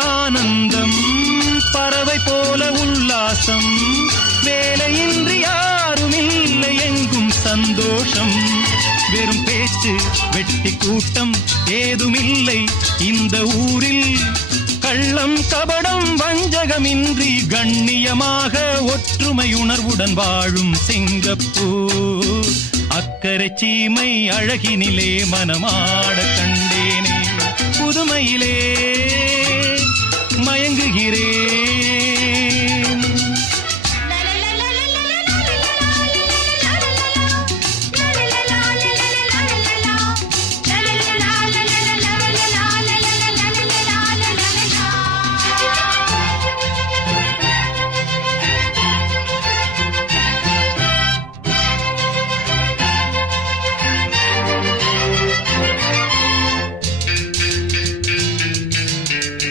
ஆனந்தம் பறவை போல உல்லாசம் வேலையின்றி யாரும் இல்லை எங்கும் சந்தோஷம் வெறும் பேச்சு வெட்டி கூட்டம் ஏதுமில்லை இந்த ஊரில் கள்ளம் கபடம் வஞ்சகமின்றி கண்ணியமாக ஒற்றுமை உணர்வுடன் வாழும் சிங்கப்பூர் அக்கரை சீமை அழகினிலே மனமாட கண்டேனே புதுமையிலே